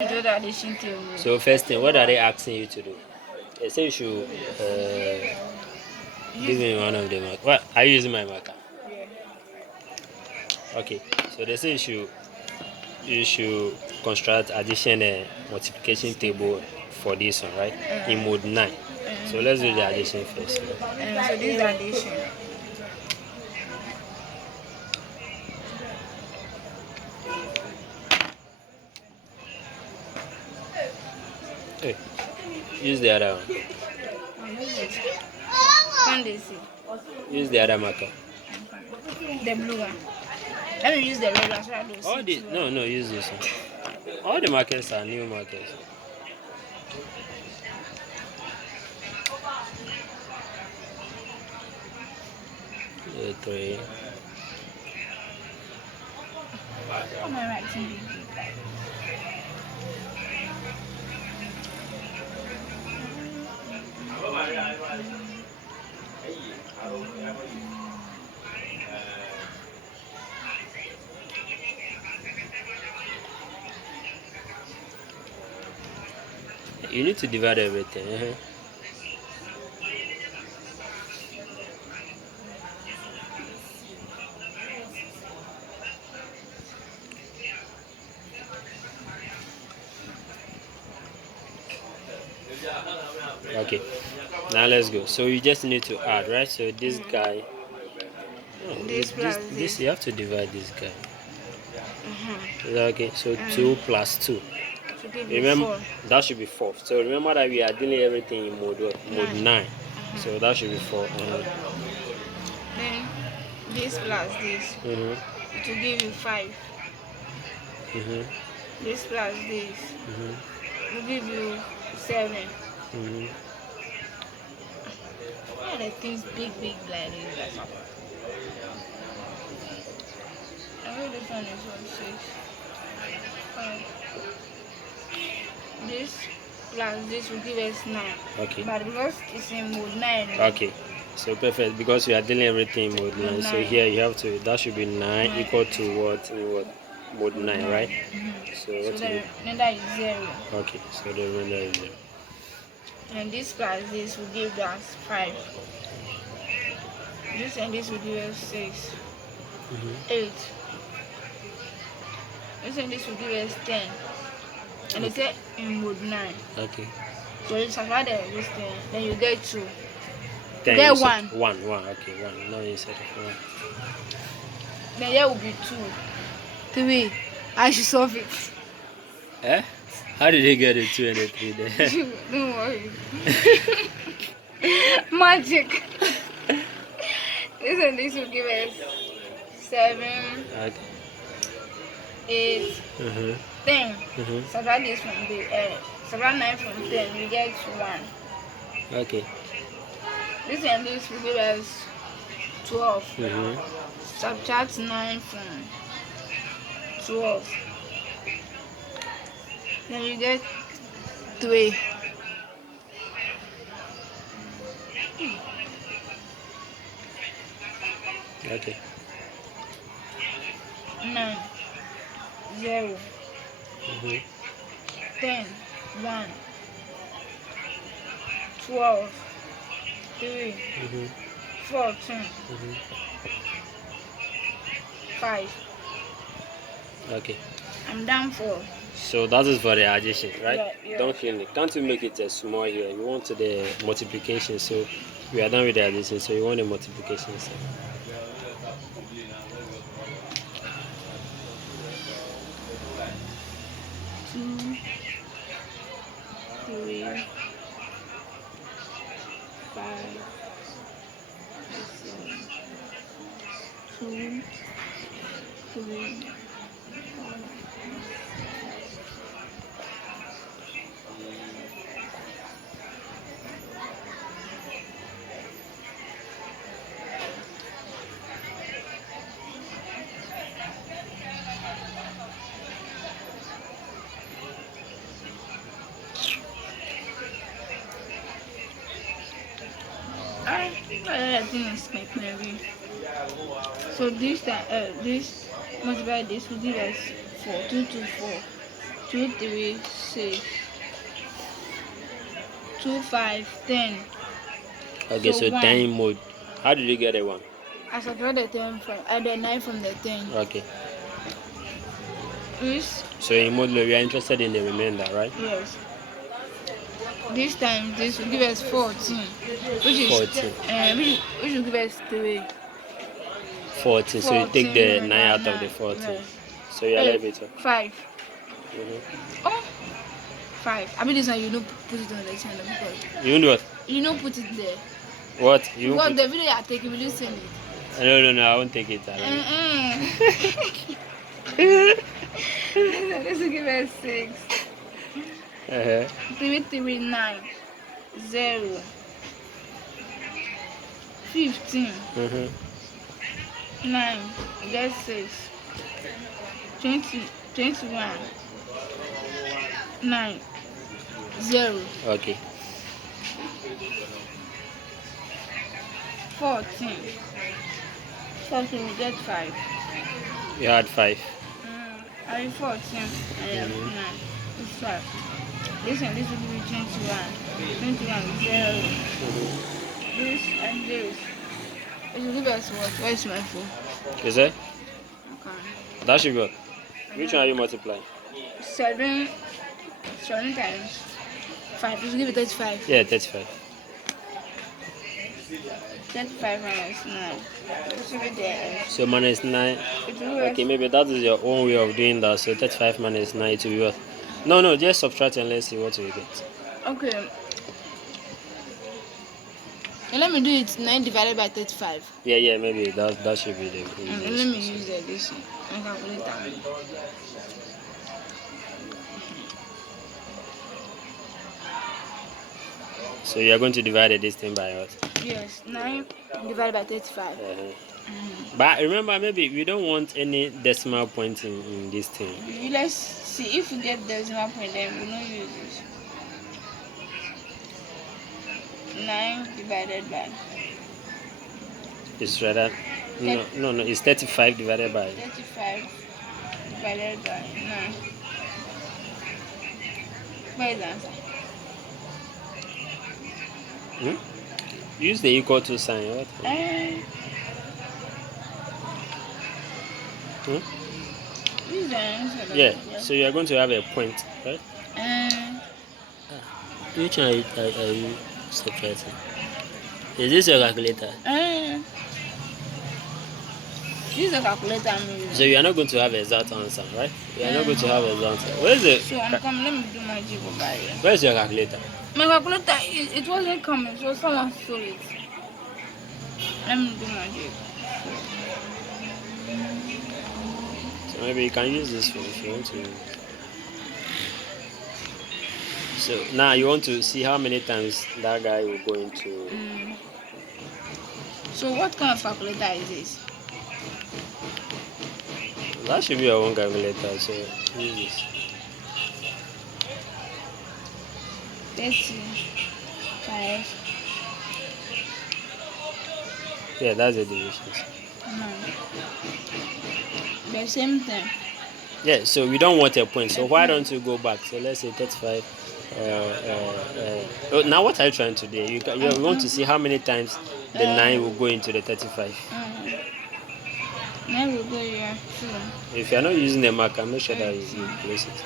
Do the addition table. So first thing, what are they asking you to do? They say you should give me one of them. What are you using my marker? Yeah. Okay. So they say you should construct addition and multiplication table for this one, right? In mode 9. So let's do the addition first. So this is addition. Hey, use the other one. Can they see? Use the other marker. The blue one. Let me use the red one so I don't All see. the no, use this one. All the markers are new markers. The 3. How am I writing? You need to divide everything. Okay, now let's go. So you just need to add, right? So this guy, this you have to divide this guy. Is that okay? So 2 plus 2. Remember, that should be 4. So remember that we are doing everything in mode 9. So that should be 4. Then this plus this to give you 5. This plus this will give you 7. Why are the things big like this? I know this one is 1, 6, 5. This plus this will give us 9. Okay. But because it's in mode 9. Okay. So perfect, because we are doing everything in mode 9. So here you have to, that should be 9 equal to what in what? Mode 9, right? So what the remainder is 0. Okay, so the remainder is 0. And this plus this will give us 5. This and this will give us 6. 8. This and this will give us 10. And it's in mode 9. Okay. So you subtract this thing, then you get 2. 10, get 1. 1. Okay, 1. Now you set it 1. Then there will be 2. 3. I should solve it. Eh? How did he get a 2 and a 3 there? Don't worry. Magic. This and this will give us 7. Okay. 8. 10. Subtract this from the subtract 9 from 10, we get 1. Okay. This and this will give us 12. Subtract 9 from 12. Then you get 3. Okay. 9, 0, 10, 1, 12, 3, 14, 5. Okay. I'm done for. So that is for the addition, right? Yeah. Don't feel it. Can't you make it a small here? You want the multiplication, so we are done with the addition, so you want the multiplication. So. 2, 3, 5, 7, 2, 3, 4. I think it's my query. So this multiply this will give us 4. 2 to 4. 2, 3, 6, 2, 5, 10. Okay, so 1. 10 mode. How did you get a 1? I subtract the 10 from the 9 from the 10. Okay. Is So in modular, we are interested in the remainder, right? yes. This time this will give us 14, which is 14. which will give us 3. 14. So you take the 9 out of the 14. Yes. So you are left with 5. Oh, 5. I mean this one you don't put it on the channel because you do what? you don't put it there. What? You because the video you are taking, will you send it? No, I won't take it. This will give us 6. 3, 3, 9, 0, 15, 9, get 6, 20, 21, 9, 0. Okay. 14. 14, we get 5. You had 5. I mean 14. I have 9. It's 5. This will be 21. 21, 0. This and this. It will give us what? Where is my phone? Is it? Okay. That should be what? Which one are you multiplying? 7 times 5. It will give it 35. Yeah, 35. 35 minus 9. This will be there. So minus 9. Okay, maybe that is your own way of doing that. So 35 minus 9 to be what? No, just subtract and let's see what we get. Okay. And let me do it 9 divided by 35. Yeah, maybe that should be the let me use this and calculate that. So you are going to divide this thing by what? Yes, 9 divided by 35. But remember, maybe we don't want any decimal point in this thing. Let's see if we get decimal point, then we will not use this. 9 divided by. It's rather no. It's 35 divided by. 35 divided by 9. Where is the answer? Use the equal to sign. What? Use the answer. Yeah. So you are going to have a point, right? Which one are you subtracting? Is this your calculator? Use the calculator. So you are not going to have exact answer, right? You are not going to have exact answer. Where is it? So I'm coming. Let me do my jiggle by here. Where's your calculator? My calculator, it wasn't coming, so someone stole it. Let me do my jiggle. So maybe you can use this one if you want to. So now you want to see how many times that guy will go into. So what kind of calculator is this? That should be your own calculator, so use this. 35. Yeah, that's the division. No. The same thing. Yeah, so we don't want a point, so why don't you go back? So let's say 35. Now what are you trying to do? You want to see how many times the 9 will go into the 35. 9 will go here. If you are not using the marker, make sure that you place it.